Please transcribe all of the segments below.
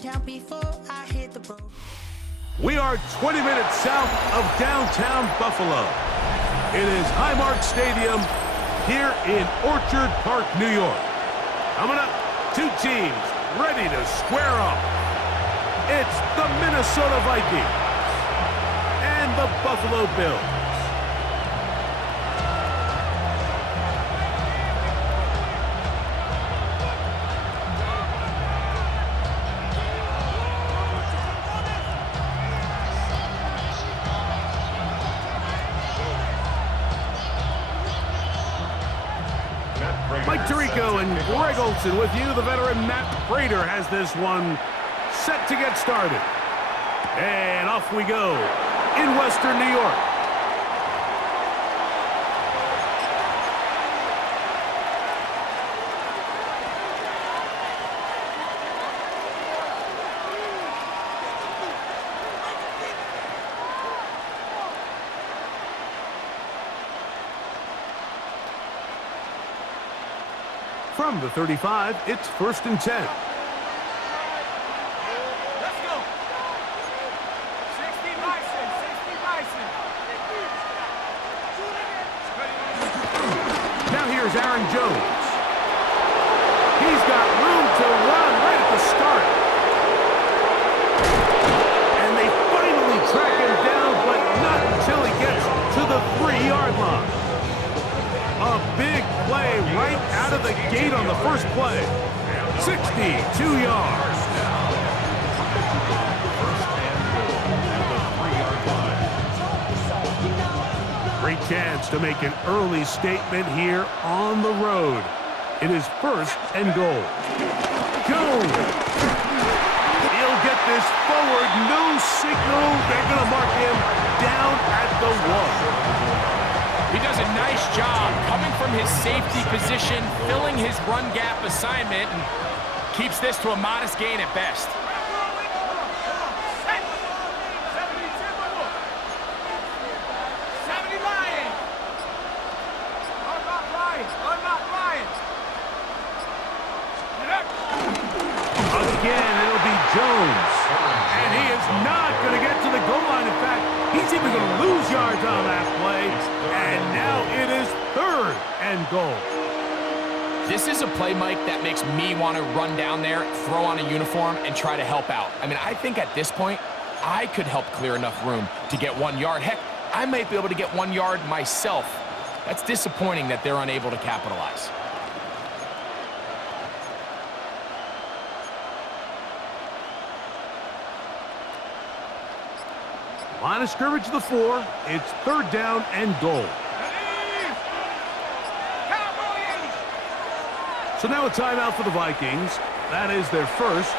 downtown before I hit the road. We are 20 minutes south of downtown Buffalo. It is Highmark Stadium here in Orchard Park, New York. Coming up, two teams ready to square off. It's the Minnesota Vikings and the Buffalo Bills. Mike Tirico and Greg Olson with you. The veteran Matt Prater has this one set to get started. And off we go in Western New York. From the 35, it's 1st and 10. Let's go. 60 Bison, 60 Bison. Now here's Aaron Jones. He's got room to run right at the start. And they finally track him down, but not until he gets to the 3-yard line. A big play right out of the gate on the first play. 62 yards. Great chance to make an early statement here on the road. It is 1st and goal. Jones. He'll get this forward. No signal. They're going to mark him down at the 1. He does a nice job coming from his safety position, filling his run gap assignment, and keeps this to a modest gain at best. Again, it'll be Jones. And he is not going to get to the goal line. In fact, he's even going to lose yards on that play. And now it is 3rd and goal. This is a play, Mike, that makes me want to run down there, throw on a uniform, and try to help out. I mean, I think at this point, I could help clear enough room to get 1 yard. Heck, I might be able to get 1 yard myself. That's disappointing that they're unable to capitalize. Line of scrimmage to the 4. It's 3rd down and goal. So now a timeout for the Vikings. That is their first.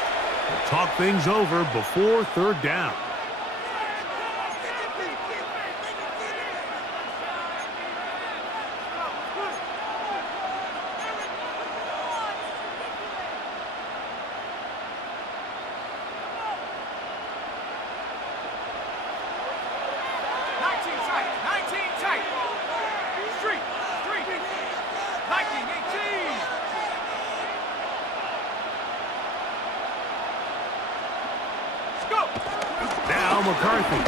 They'll talk things over before 3rd down. McCarthy.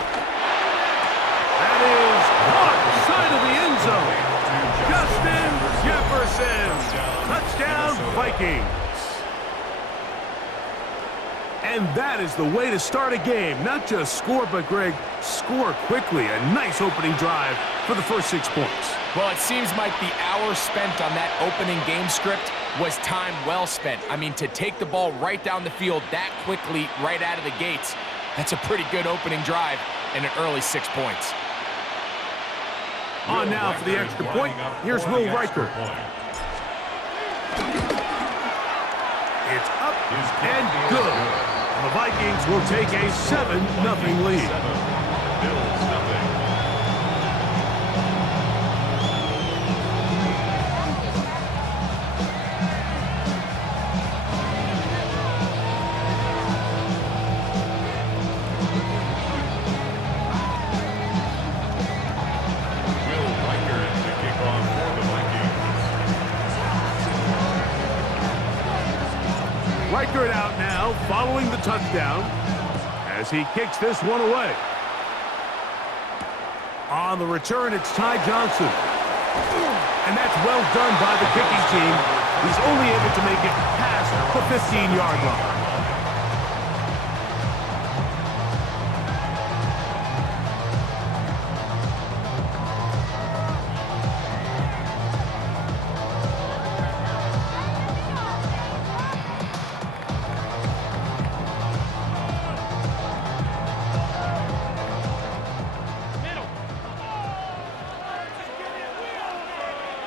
That is caught side of the end zone. Justin Jefferson. Touchdown, Vikings. And that is the way to start a game. Not just score, but, Greg, score quickly. A nice opening drive for the first 6 points. Well, it seems like the hour spent on that opening game script was time well spent. I mean, to take the ball right down the field that quickly right out of the gates, that's a pretty good opening drive and an early 6 points. On now for the extra point. Here's Will Riker. It's up and good. The Vikings will take a 7-0 lead. figure it out now following the touchdown as he kicks this one away. On the return, it's Ty Johnson. And that's well done by the kicking team. He's only able to make it past the 15-yard line.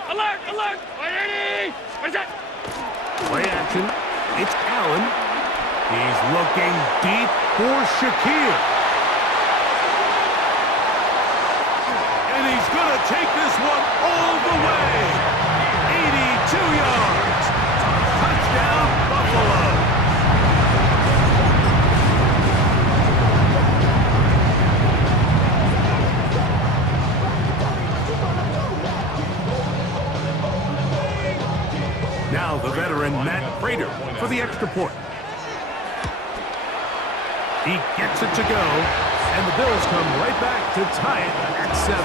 Alert! Alert! What is that? Play action. It's Allen. He's looking deep for Shakir. And he's going to take this one all the way. 82 yards. Touchdown, Buffalo. Now the veteran Matt Prater for the extra point. He gets it to go, and the Bills come right back to tie it at 7.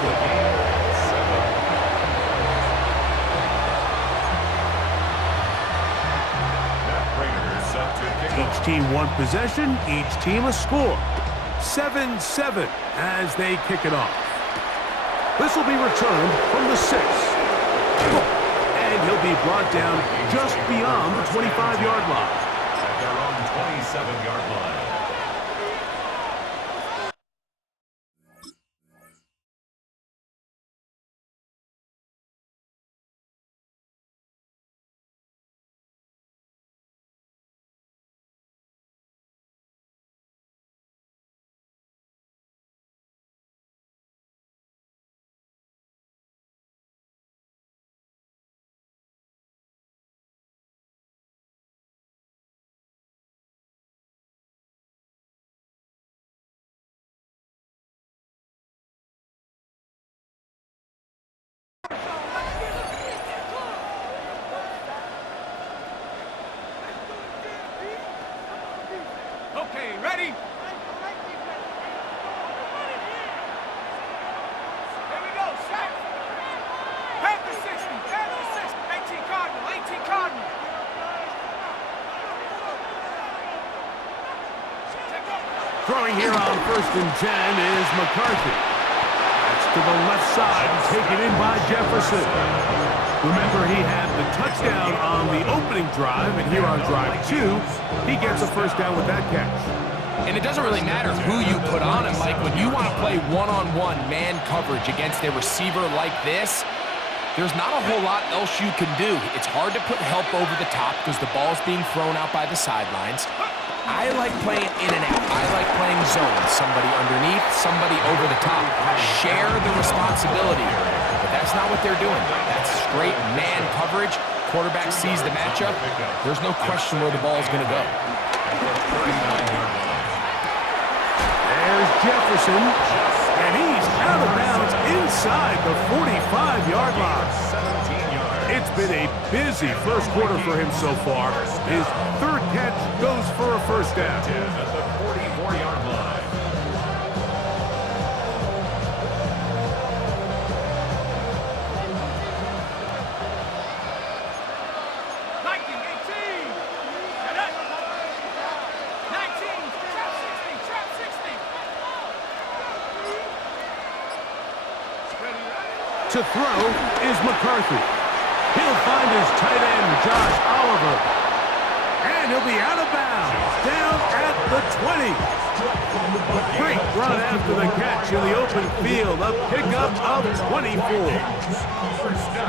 Each team one possession, each team a score. 7-7 as they kick it off. This will be returned from the 6. And he'll be brought down just beyond the 25-yard line. At their own 27-yard line. Okay, ready? Here we go, set. Panther 60, Panther 60, 18 Cardinal, 18 Cardinal. Throwing here on 1st and 10 is McCarthy. That's to the left side, taken in by Jefferson. Remember, he had the touchdown on the opening drive, and here on drive 2, he gets a first down with that catch. And it doesn't really matter who you put on him, Mike. When you want to play one-on-one man coverage against a receiver like this, there's not a whole lot else you can do. It's hard to put help over the top because the ball's being thrown out by the sidelines. I like playing in and out. I like playing zone. Somebody underneath, somebody over the top. Share the responsibility. But that's not what they're doing. That's straight man coverage. Quarterback sees the matchup. There's no question where the ball is going to go. There's Jefferson, and he's out of bounds inside the 45-yard line. It's been a busy first quarter for him so far. His third catch goes for a first down. At the 44-yard line. To throw is McCarthy. He'll find his tight end, Josh Oliver. And he'll be out of bounds, down at the 20. Great run after the catch in the open field, a pickup of 24.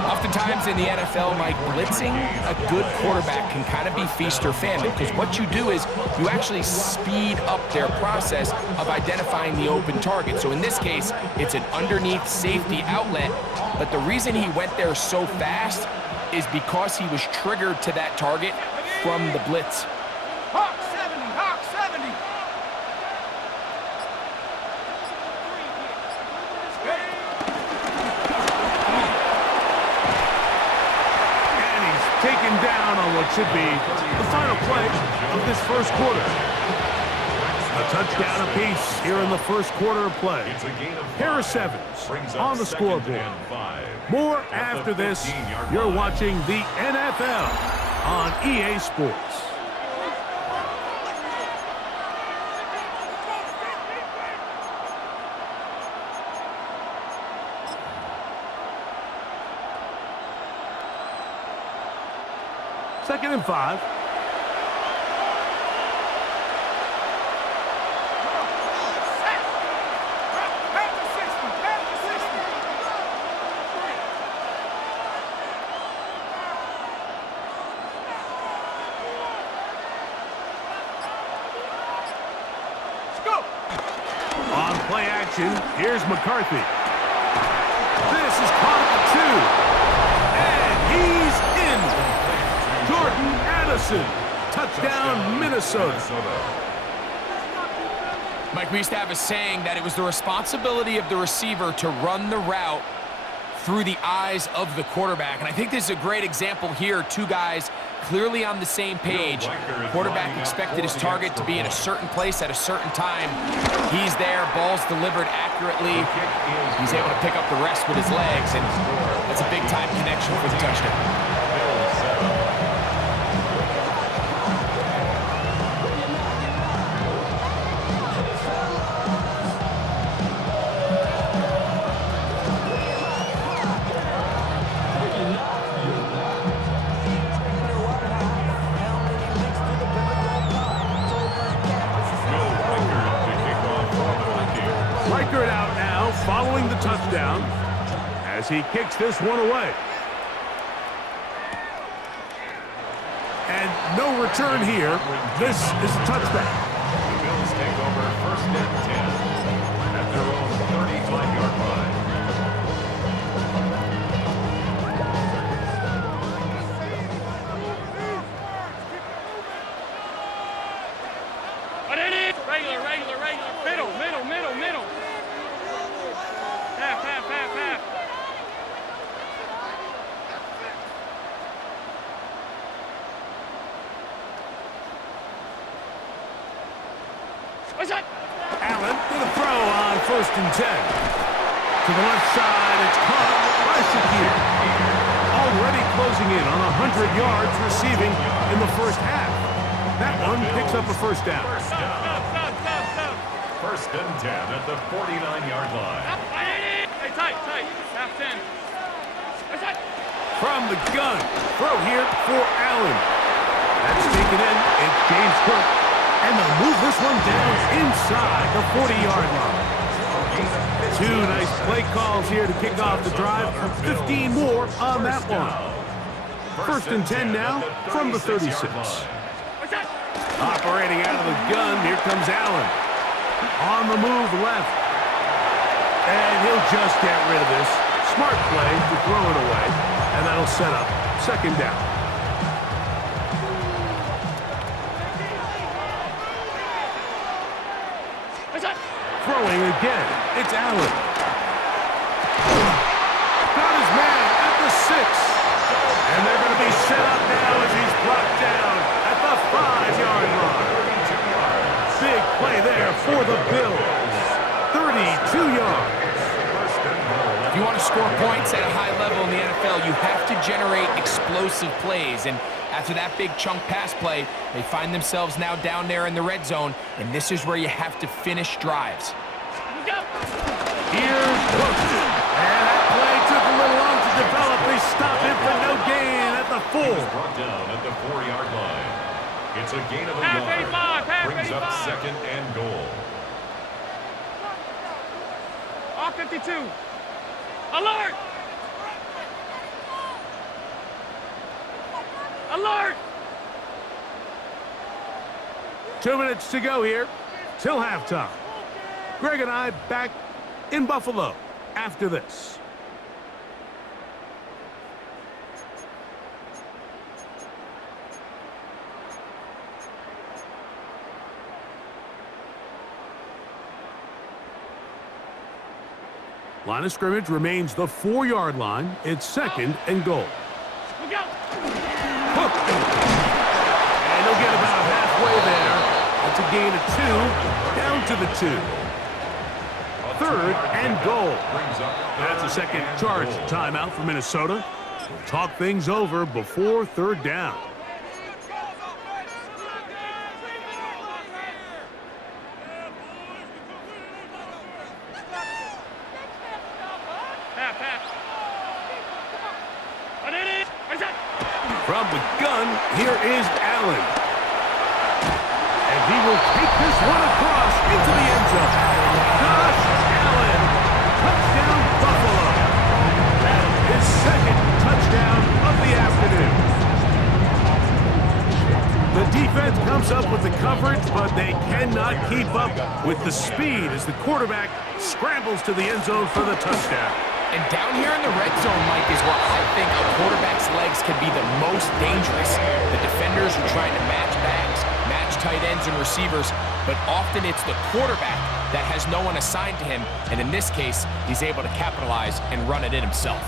Oftentimes in the NFL, Mike, blitzing a good quarterback can kind of be feast or famine because what you do is you actually speed up their process of identifying the open target. So in this case, it's an underneath safety outlet, but the reason he went there so fast is because he was triggered to that target from the blitz. Hawk 70, Hawk 70. And he's taken down on what should be the final play of this first quarter. A touchdown apiece here in the first quarter of play. It's a gain of 5. Harris Evans Brings up on the 2nd scoreboard. and 5. More At the after this. 15-yard You're line. watching the NFL on EA Sports. Second and 5. On play action, here's McCarthy. This is caught at 2. And he's in. Jordan Addison. Touchdown, Minnesota. Mike, we used to have a saying that it was the responsibility of the receiver to run the route through the eyes of the quarterback. And I think this is a great example here. Two guys clearly on the same page. Quarterback expected his target to be in a certain place at a certain time. He's there, ball's delivered accurately. He's able to pick up the rest with his legs, and that's a big-time connection for the touchdown. Out now, following the touchdown, as he kicks this one away. And no return here. This is a touchback. The Bills take over 1st and 10 at their own 35-yard line. Regular. Middle. Half. What's that? Allen with a throw on 1st and 10. To the left side, it's caught by Shakir. Already closing in on 100 yards receiving in the first half. That one picks up a first down. Stop. 1st and 10 at the 49-yard line. Hey, tight. Half 10. What's that? From the gun, throw here for Allen. That's taken in. It's James Cook. And they'll move this one down inside the 40-yard line. 2 nice play calls here to kick off the drive. 15 more on that one. 1st and 10 now from the 36. Operating out of the gun, here comes Allen. On the move left. And he'll just get rid of this. Smart play to throw it away. And that'll set up 2nd down. Throwing again. It's Allen. Got his man at the 6. And they're going to be set up now as he's brought down at the 5-yard line. Big play there for the Bills. 32 yards. If you want to score points at a high level in the NFL, you have to generate explosive plays. And after that big chunk pass play, they find themselves now down there in the red zone, and this is where you have to finish drives. Here's Cook. And that play took a little long to develop. They stop him for no gain at the 4. Brought down at the 4-yard line. It's a gain of a Half yard. 85. Brings up 2nd and goal. Off 52. Alert! Alert! 2 minutes to go here till halftime. Greg and I back in Buffalo after this. Line of scrimmage remains the 4-yard line. It's 2nd and goal. Look out! Hook And he'll get about halfway there. That's a gain of 2, down to the 2. 3rd and goal. That's a second charge timeout for Minnesota. We'll talk things over before 3rd down. From the gun, here is Allen. And he will take this one across into the end zone. Josh Allen, touchdown Buffalo. That is his second touchdown of the afternoon. The defense comes up with the coverage, but they cannot keep up with the speed as the quarterback scrambles to the end zone for the touchdown. And down here in the red zone, Mike, is where I think a quarterback's legs can be the most dangerous. The defenders are trying to match backs, match tight ends and receivers, but often it's the quarterback that has no one assigned to him, and in this case, he's able to capitalize and run it in himself.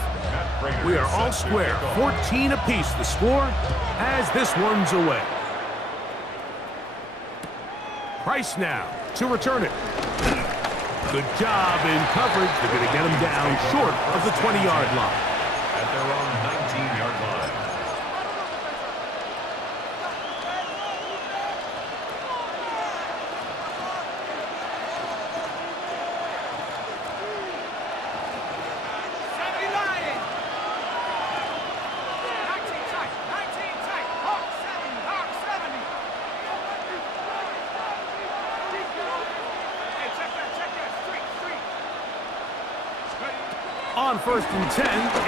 We are all square, 14 apiece the score as this one's away. Price now to return it. Good job in coverage. They're going to get him down short of the 20-yard line. At their own 19-yard line. On 1st and 10,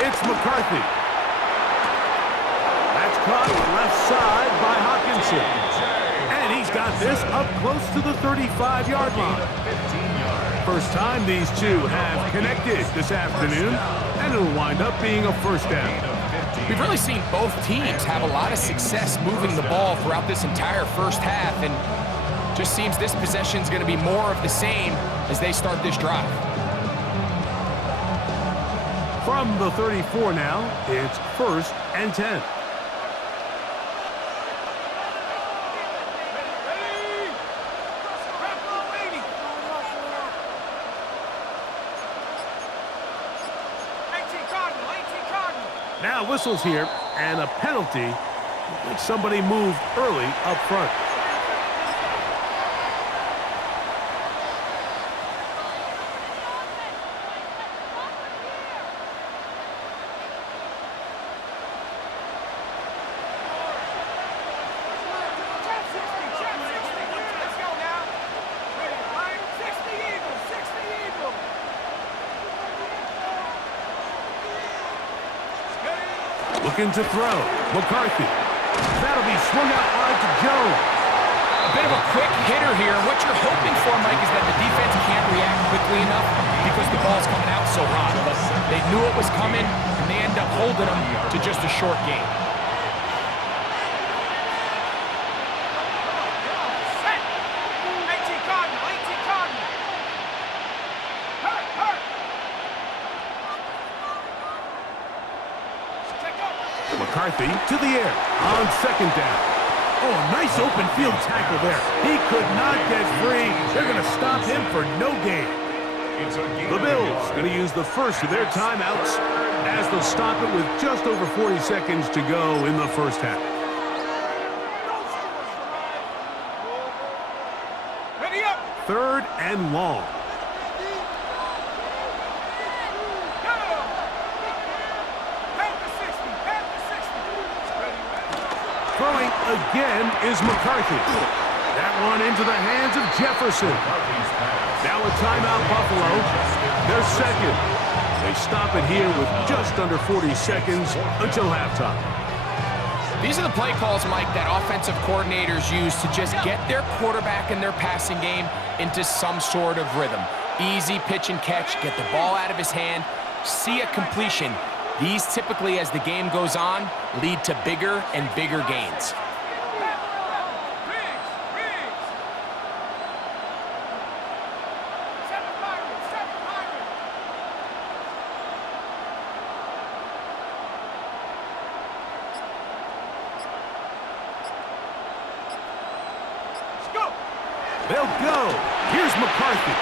it's McCarthy. That's caught left side by Hawkinson. And he's got this up close to the 35-yard line. First time these two have connected this afternoon, and it'll wind up being a first down. We've really seen both teams have a lot of success moving the ball throughout this entire first half, and just seems this possession's going to be more of the same as they start this drive. From the 34 now, it's 1st and 10. Now whistles here, and a penalty. I think somebody moved early up front. Looking to throw. McCarthy. That'll be swung out wide to Jones. A bit of a quick hitter here. What you're hoping for, Mike, is that the defense can't react quickly enough because the ball's coming out so hot. But they knew it was coming, and they end up holding them to just a short gain. McCarthy to the air on 2nd down. Oh, a nice open field tackle there. He could not get free. They're going to stop him for no gain. The Bills going to use the first of their timeouts as they'll stop it with just over 40 seconds to go in the first half. Ready up. 3rd and long. Throwing again is McCarthy. That one into the hands of Jefferson. Now a timeout, Buffalo. Their second. They stop it here with just under 40 seconds until halftime. These are the play calls, Mike, that offensive coordinators use to just get their quarterback and their passing game into some sort of rhythm. Easy pitch and catch, get the ball out of his hand, see a completion. These typically, as the game goes on, lead to bigger and bigger gains. They'll go. Here's McCarthy.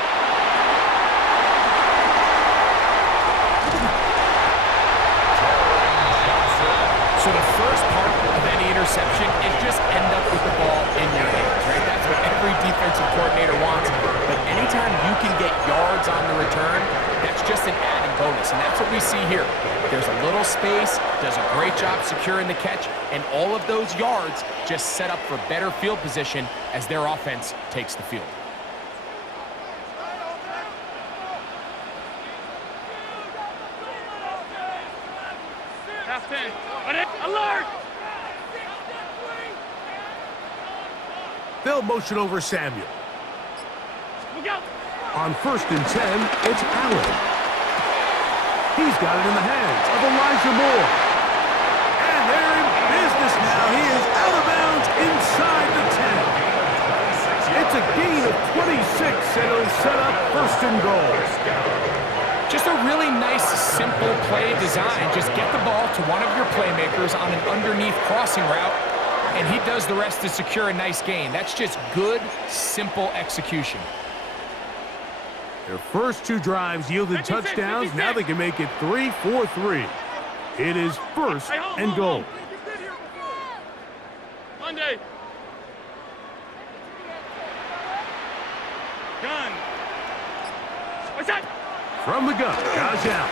So the first part of any interception is just end up with the ball in your hands, right? That's what every defensive coordinator wants. But anytime you can get yards on the return, that's just an added bonus. And that's what we see here. There's a little space, does a great job securing the catch, and all of those yards just set up for better field position as their offense takes the field. Half 10. Alert! They'll motion over Samuel. Look out! On 1st and 10, it's Allen. He's got it in the hands of Elijah Moore. And they're in business now. He is out of bounds inside the 10. It's a gain of 26, and it'll set up 1st and goal. Just a really nice, simple play design. Just get the ball to one of your playmakers on an underneath crossing route, and he does the rest to secure a nice gain. That's just good, simple execution. Their first 2 drives yielded touchdowns. Now they can make it 3-4-3. It is 1st and goal. Monday. Gun. What's that? From the gun, guys out.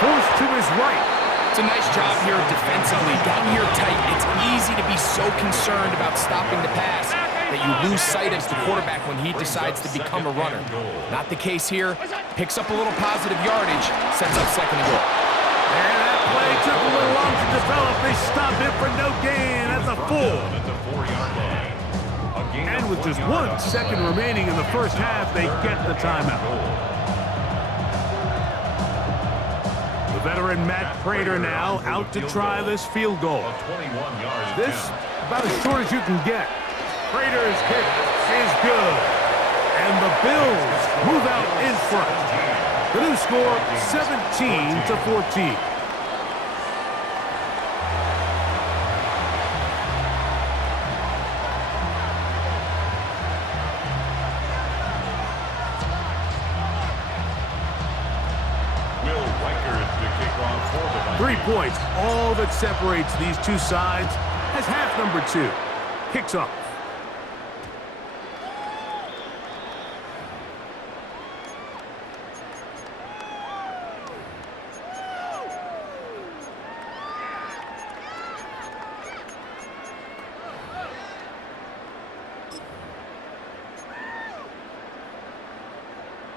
Forced to his right. It's a nice job here defensively. Down here tight, it's easy to be so concerned about stopping the pass that you lose sight of the quarterback when he decides to become a runner. Not the case here. Picks up a little positive yardage, sets up 2nd and goal. And that play took a little long to develop. They stopped it for no gain at the 4. And with just 1 second remaining in the first half, they get the timeout. The veteran Matt Prater now out to try this field goal. This about as short as you can get. Prater's kick is good. And the Bills move out in front. The new score, 17-14. Three points, all that separates these two sides as half number 2 kicks off.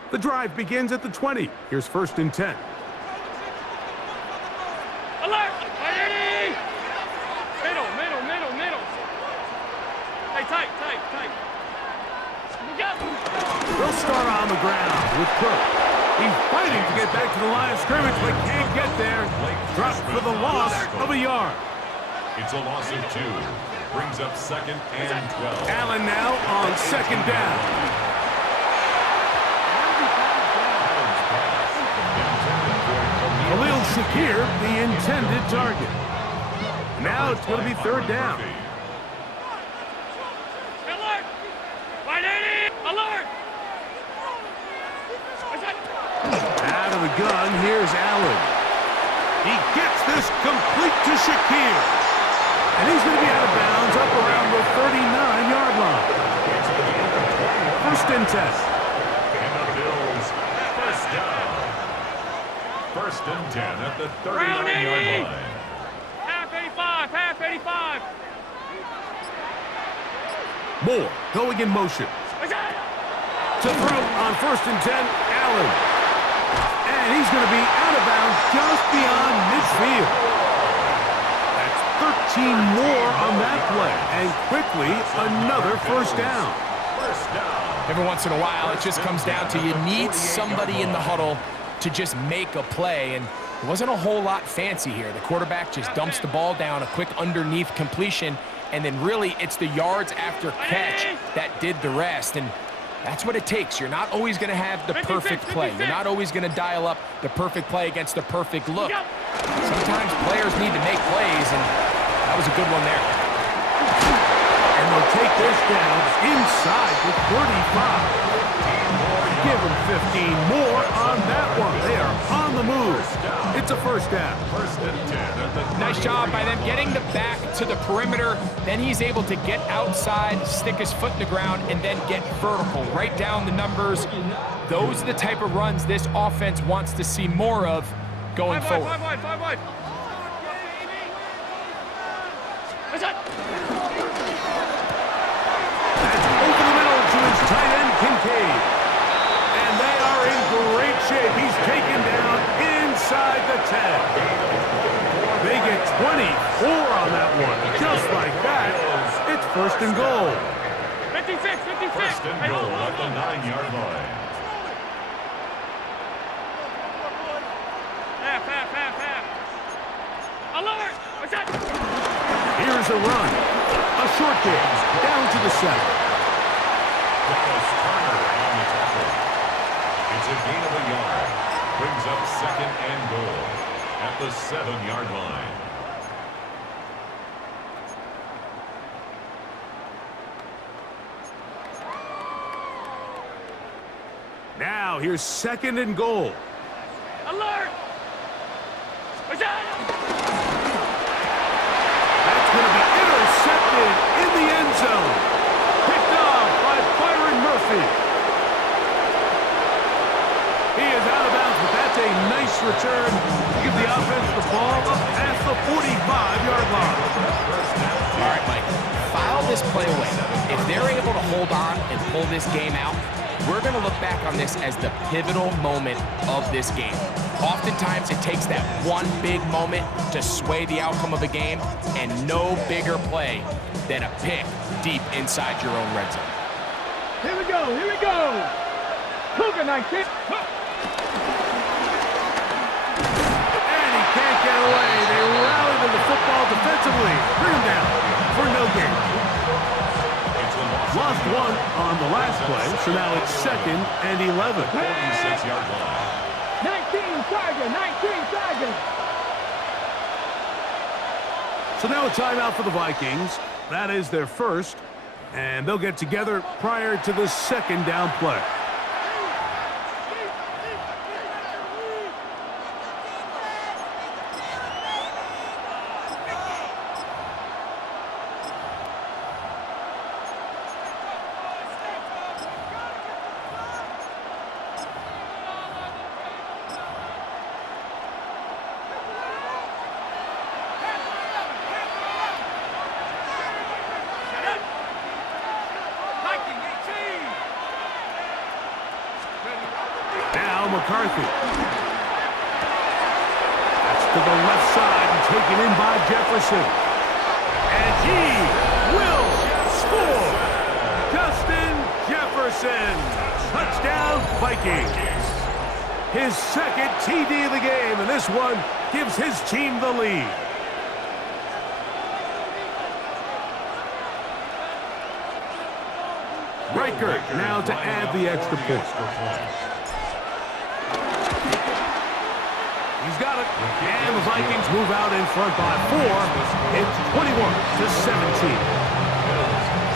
The drive begins at the 20. Here's 1st and 10. Alert! Ready! Middle. Hey, tight. Look out! They'll start on the ground with Cook. He's fighting to get back to the line of scrimmage, but can't get there. Dropped for the loss of a yard. It's a loss of 2. Brings up 2nd and 12. Allen now on 2nd down. Khalil Shakir, the intended target. Now it's going to be 3rd down. Alert! 180! Alert! Out of the gun, here's Allen. He gets this complete to Shakir. And he's going to be out of bounds up around the 39-yard line. 1st and 10. And the Bills, 1st down. 1st and 10 at the 39-yard line. Half 85. Moore going in motion. To throw on 1st and 10, Allen. And he's going to be out of bounds just beyond midfield. That's 13 more on that play. And quickly, another 1st down. Every once in a while, it just comes down to you need somebody in the huddle to just make a play, and it wasn't a whole lot fancy here. The quarterback just dumps the ball down, a quick underneath completion, and then really it's the yards after catch that did the rest, and that's what it takes. You're not always going to have the perfect play. You're not always going to dial up the perfect play against the perfect look. Sometimes players need to make plays, and that was a good one there. And they'll take this down inside the 35. Give them 15 more on that one. They are on the move. It's a first down. First and 10 at the 38. Nice job by them getting the back to the perimeter. Then he's able to get outside, stick his foot in the ground, and then get vertical. Right down the numbers. Those are the type of runs this offense wants to see more of going forward. Five wide. That's over the middle to his tight end, Kincaid. And they are in great shape. He's taken down inside the 10. They get 24 on that one. Just like that, it's first and goal. 56. First and goal at the 9-yard line. Half. Alert! What's that? Here's a run. A short kick down to the 7. Dallas Turner on the tackle. It's a gain of a yard. Brings up second and goal at the 7-yard line. Now here's second and goal. Alert! What's that? That's going to be intercepted in the end zone. Picked off by Byron Murphy. He is out of bounds, but that's a nice return to give the offense the ball up past the 45-yard line. All right, Mike, file this play away. If they're able to hold on and pull this game out, we're going to look back on this as the pivotal moment of this game. Oftentimes, it takes that one big moment to sway the outcome of a game, and no bigger play than a pick deep inside your own red zone. Here we go. Cougar 19. And he can't get away. They rally to the football defensively. Bring him down for no gain. Lost one on the last play, so now it's second and 11. 46-yard line. 19 Tiger. So now a timeout for the Vikings. That is their first, and they'll get together prior to the second down play. McCarthy. That's to the left side and taken in by Jefferson. And he will score. Justin Jefferson. Touchdown Vikings. His second TD of the game, and this one gives his team the lead. Riker now to add the extra point. He's got it. And the Vikings move out in front by 4. It's 21-17.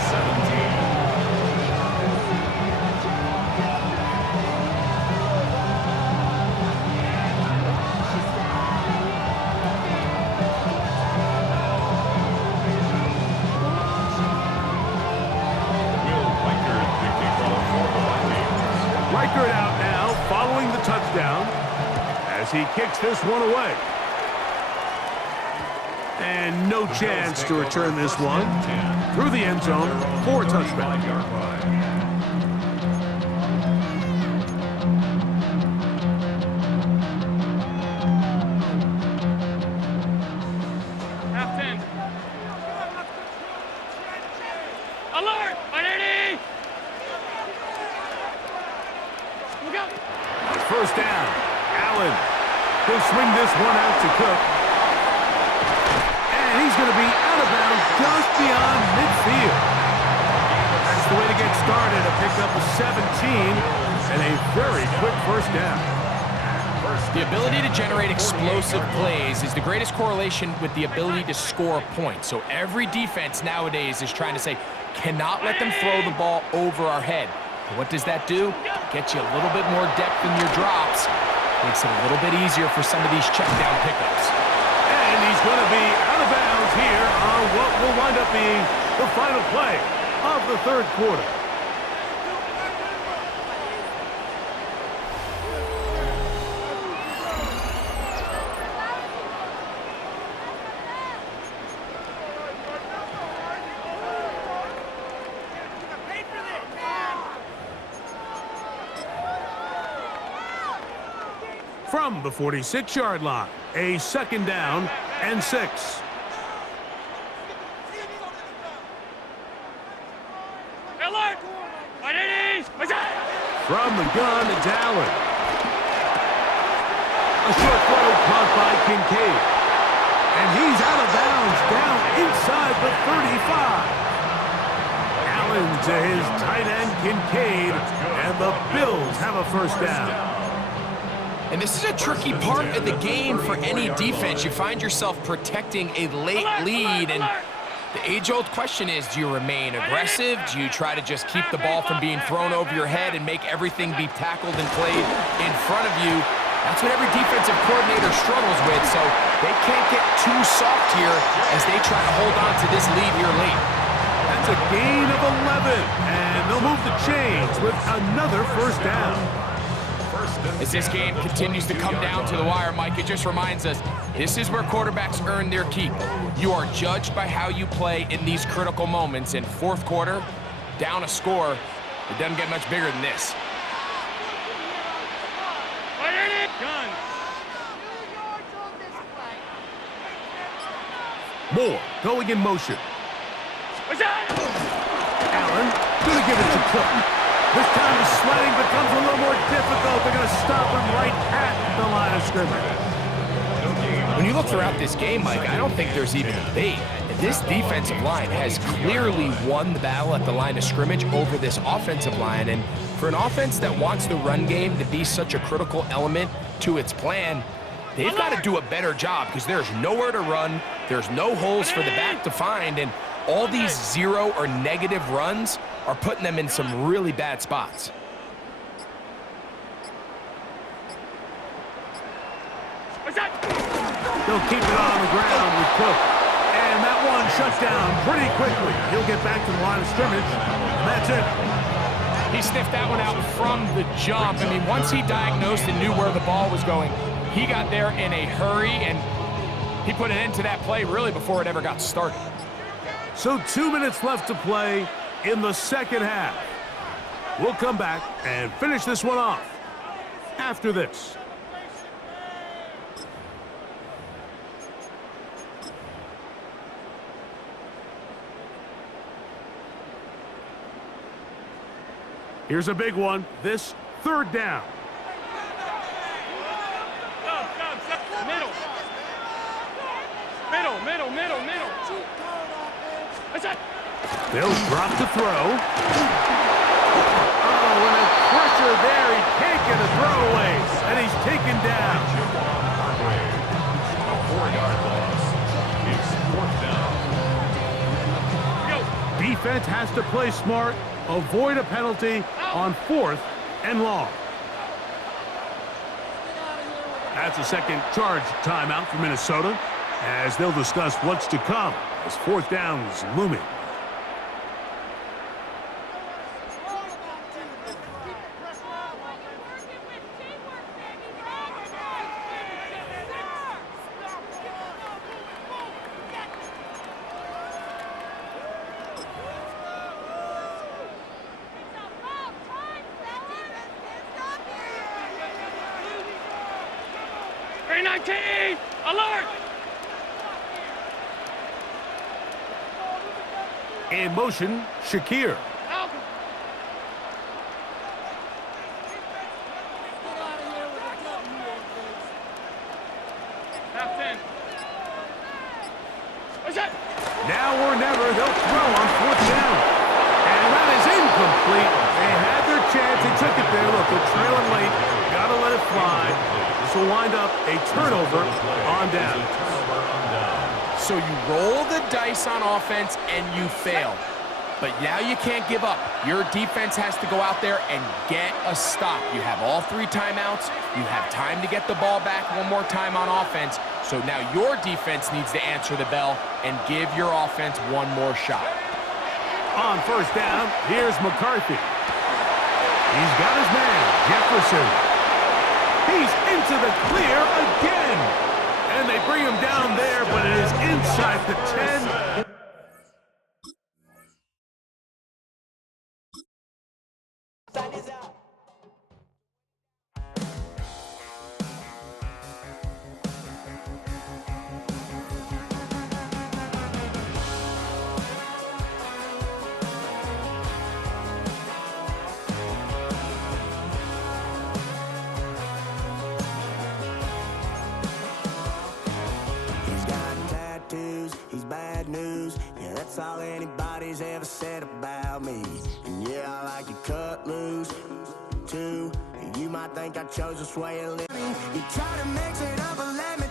17. Riker out now, following the touchdown, as he kicks this one away. And no chance to return this one through the end zone for a touchback. Half 10. Alert! Identity! Look out! First down. Allen. He'll swing this one out to Cook. And he's going to be out of bounds just beyond midfield. That's the way to get started. A pick up of 17 and a very quick first down. The ability to generate explosive plays is the greatest correlation with the ability to score points. So every defense nowadays is trying to say, cannot let them throw the ball over our head. And what does that do? Get you a little bit more depth in your drops. Makes it a little bit easier for some of these check down pickups. And he's going to be out of bounds here on what will wind up being the final play of the third quarter. From the 46-yard line, a second down and 6. Alert! What it is? What's that? From the gun, it's Allen. A short throw caught by Kincaid. And he's out of bounds down inside the 35. Allen to his tight end, Kincaid, and the Bills have a first down. And this is a tricky part of the game for any defense. You find yourself protecting a late lead, and the age-old question is, do you remain aggressive? Do you try to just keep the ball from being thrown over your head and make everything be tackled and played in front of you? That's what every defensive coordinator struggles with, so they can't get too soft here as they try to hold on to this lead here late. That's a gain of 11, and they'll move the chains with another first down. As this game continues to come down to the wire, Mike, it just reminds us, this is where quarterbacks earn their keep. You are judged by how you play in these critical moments. In fourth quarter, down a score, it doesn't get much bigger than this. Moore going in motion. What's that? Allen gonna give it to Cook. This time the sledding becomes a little more difficult. They're going to stop him right at the line of scrimmage. When you look throughout this game, Mike, I don't think there's even a debate. This defensive line has clearly won the battle at the line of scrimmage over this offensive line. And for an offense that wants the run game to be such a critical element to its plan, they've got to do a better job because there's nowhere to run. There's no holes for the back to find. And all these zero or negative runs are putting them in some really bad spots. They'll keep it on the ground with Cook. And that one shuts down pretty quickly. He'll get back to the line of scrimmage, and that's it. He sniffed that one out from the jump. I mean, once he diagnosed and knew where the ball was going, he got there in a hurry, and he put an end to that play really before it ever got started. So 2 minutes left to play in the second half. We'll come back and finish this one off after this. Here's a big one. This third down. Middle. They'll drop to throw. Oh, and a pressure there. He can't get a throwaway, and he's taken down. A 4-yard loss. It's fourth down. Defense has to play smart, avoid a penalty on 4th and long. That's a second charge timeout for Minnesota, as they'll discuss what's to come as 4th down is looming. Alert! In motion, Shakir. Now or never, they'll throw on 4th down. And that is incomplete. They had their chance. They took it there. Look, they're trailing late. Got to let it fly. This will wind up a turnover on down. So you roll the dice on offense and you fail. But now you can't give up. Your defense has to go out there and get a stop. You have all 3 timeouts. You have time to get the ball back one more time on offense. So now your defense needs to answer the bell and give your offense one more shot. On first down, here's McCarthy. He's got his man, Jefferson. He's into the clear again. And they bring him down there, but it is inside the 10. He's bad news, yeah, that's all anybody's ever said about me. And yeah, I like to cut loose, too. You might think I chose this way of living. You try to mix it up and let me